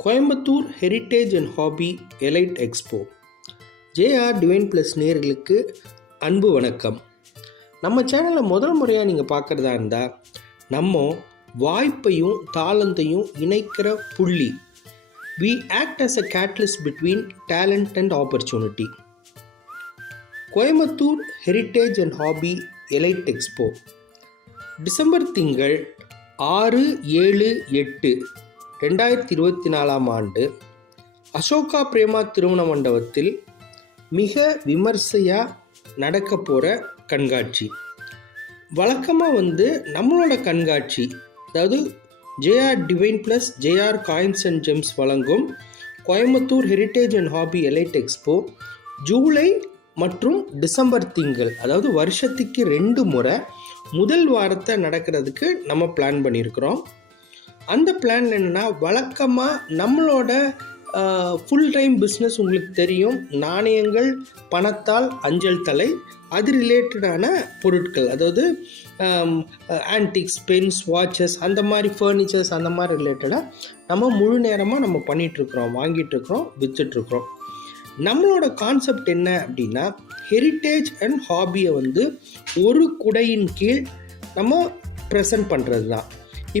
Coimbatore heritage and hobby elite expo. JR divine plus நேயர்களுக்கு அன்பு வணக்கம். நம்ம சேனலை முதல் முறையாக நீங்கள் பார்க்குறதா இருந்தால், நம்ம வாய்ப்பையும் தாளந்தையும் இணைக்கிற புள்ளி. We act as a catalyst between talent and opportunity. Coimbatore heritage and hobby elite expo December திங்கள் 6, 7, 8, 2024 அசோகா பிரேமா திருமண மண்டபத்தில் மிக விமர்சையாக நடக்க போகிற கண்காட்சி. வழக்கமாக நம்மளோட கண்காட்சி, அதாவது JR divine plus JR coins and gems வழங்கும் Coimbatore heritage and hobby elite expo July மற்றும் டிசம்பர் திங்கள், அதாவது வருஷத்துக்கு 2 முறை முதல் வாரத்தை நடக்கிறதுக்கு நம்ம பிளான் பண்ணியிருக்கிறோம். அந்த பிளான் என்னென்னா, வழக்கமாக நம்மளோட ஃபுல் டைம் பிஸ்னஸ் உங்களுக்கு தெரியும், நாணயங்கள், பணத்தால், அஞ்சல் தலை, அது ரிலேட்டடான பொருட்கள், அதாவது ஆன்டிக்ஸ், பென்ஸ், வாட்சஸ், அந்த மாதிரி ஃபர்னிச்சர்ஸ், அந்த மாதிரி ரிலேட்டடாக நம்ம முழு நேரமாக நம்ம பண்ணிகிட்ருக்குறோம், வாங்கிட்டுருக்குறோம், விற்றுட்ருக்குறோம். நம்மளோட கான்செப்ட் என்ன அப்படின்னா, ஹெரிட்டேஜ் அண்ட் ஹாபியை ஒரு குடையின் கீழ் நம்ம ப்ரெசன்ட் பண்ணுறது தான்.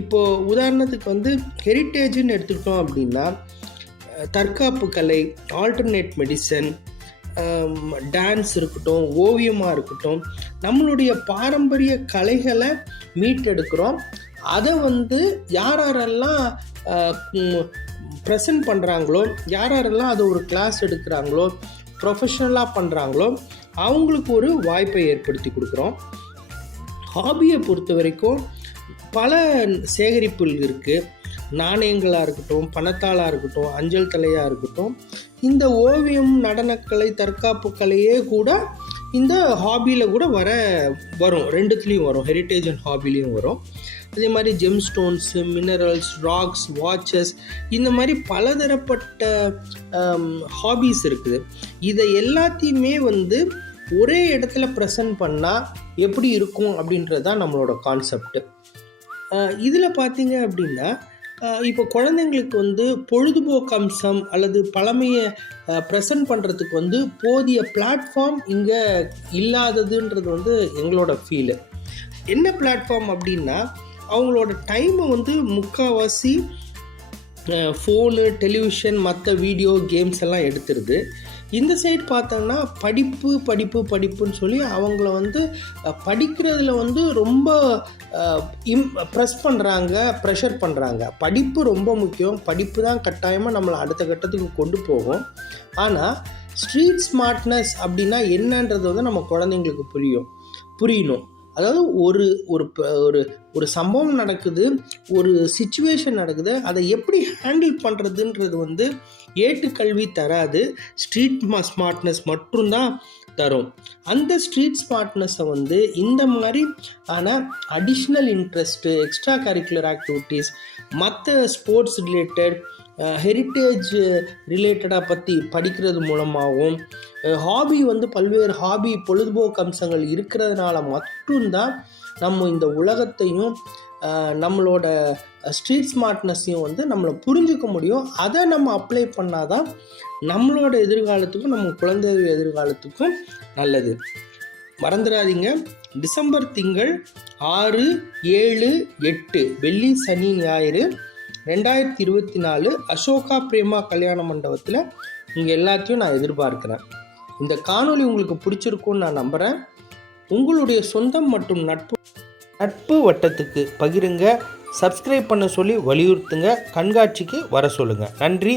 இப்போது உதாரணத்துக்கு ஹெரிட்டேஜ்னு எடுத்துக்கிட்டோம் அப்படின்னா, தற்காப்பு கலை, ஆல்டர்னேட் மெடிசன், டான்ஸ் இருக்கட்டும், ஓவியமாக இருக்கட்டும், நம்மளுடைய பாரம்பரிய கலைகளை மீட்டெடுக்கிறோம். அதை யாரெல்லாம் ப்ரெசன்ட் பண்ணுறாங்களோ, யாரெல்லாம் அதை ஒரு கிளாஸ் எடுக்கிறாங்களோ, ப்ரொஃபஷ்னலாக பண்ணுறாங்களோ, அவங்களுக்கு ஒரு வாய்ப்பை ஏற்படுத்தி கொடுக்குறோம். ஹாபியை பொறுத்த வரைக்கும் பல சேகரிப்புகள் இருக்குது. நாணயங்களாக இருக்கட்டும், பணத்தாளாக இருக்கட்டும், அஞ்சல் தலையாக இருக்கட்டும், இந்த ஓவியம், நடனக்கலை, தற்காப்பு கலையே கூட இந்த ஹாபியில் கூட வரும். ரெண்டுத்துலேயும் வரும், ஹெரிட்டேஜ் அண்ட் ஹாபிலையும் வரும். அதே மாதிரி GeM stones, minerals, rocks, watches, இந்த மாதிரி பலதரப்பட்ட ஹாபிஸ் இருக்குது. இதை எல்லாத்தையுமே ஒரே இடத்துல ப்ரெசன்ட் பண்ணால் எப்படி இருக்கும் அப்படின்றது தான் நம்மளோட கான்செப்ட். இதில் பார்த்தீங்க அப்படின்னா, இப்போ குழந்தைங்களுக்கு பொழுதுபோக்கு அம்சம் அல்லது பழமையை ப்ரெசன்ட் பண்ணுறதுக்கு போதிய பிளாட்ஃபார்ம் இங்கே இல்லாததுன்றது எங்களோட ஃபீலு. என்ன பிளாட்ஃபார்ம் அப்படின்னா, அவங்களோட டைமை முக்கால்வாசி ஃபோனு, டெலிவிஷன், மற்ற வீடியோ கேம்ஸ் எல்லாம் எடுத்துருது. இந்த சைடு பார்த்தோம்னா படிப்புன்னு சொல்லி அவங்கள படிக்கிறதுல ரொம்ப ப்ரெஷர் பண்ணுறாங்க. படிப்பு ரொம்ப முக்கியம், படிப்பு தான் கட்டாயமாக நம்மளை அடுத்த கட்டத்துக்கு கொண்டு போகும். ஆனால் ஸ்ட்ரீட் ஸ்மார்ட்னஸ் அப்படின்னா என்னன்றது நம்ம குழந்தைங்களுக்கு புரியணும். அதாவது ஒரு சம்பவம் நடக்குது, ஒரு சிச்சுவேஷன் நடக்குது, அதை எப்படி ஹேண்டில் பண்ணுறதுன்றது ஏட்டுக்கல்வி தராது, ஸ்ட்ரீட் ஸ்மார்ட்னஸ் மட்டும்தான் தரும். அந்த ஸ்ட்ரீட் ஸ்மார்ட்னஸை இந்த மாதிரி ஆனால் additional interest, extra curricular activities, மற்ற ஸ்போர்ட்ஸ் ரிலேட்டட், ஹெரிட்டேஜ் ரிலேட்டடாக பற்றி படிக்கிறது மூலமாகவும், ஹாபி பல்வேறு ஹாபி பொழுதுபோக்கு அம்சங்கள் இருக்கிறதுனால மட்டும்தான் நம்ம இந்த உலகத்தையும் நம்மளோட ஸ்ட்ரீட் ஸ்மார்ட்னஸையும் நம்மளை புரிஞ்சிக்க முடியும். அதை நம்ம அப்ளை பண்ணாதான் நம்மளோட எதிர்காலத்துக்கும் நம்ம குழந்தை எதிர்காலத்துக்கும் நல்லது. மறந்துடாதீங்க, டிசம்பர் திங்கள் 6, 7, 8 வெள்ளி, சனி, ஞாயிறு 2024 அசோகா பிரேமா கல்யாண மண்டபத்தில் உங்கள் எல்லாத்தையும் நான் எதிர்பார்க்குறேன். இந்த காணொளி உங்களுக்கு பிடிச்சிருக்குன்னு நான் நம்புகிறேன். உங்களுடைய சொந்தம் மற்றும் நட்பு வட்டத்துக்கு பகிருங்க, சப்ஸ்கிரைப் பண்ண சொல்லி வலியுறுத்துங்க, கண்காட்சிக்கு வர சொல்லுங்கள். நன்றி.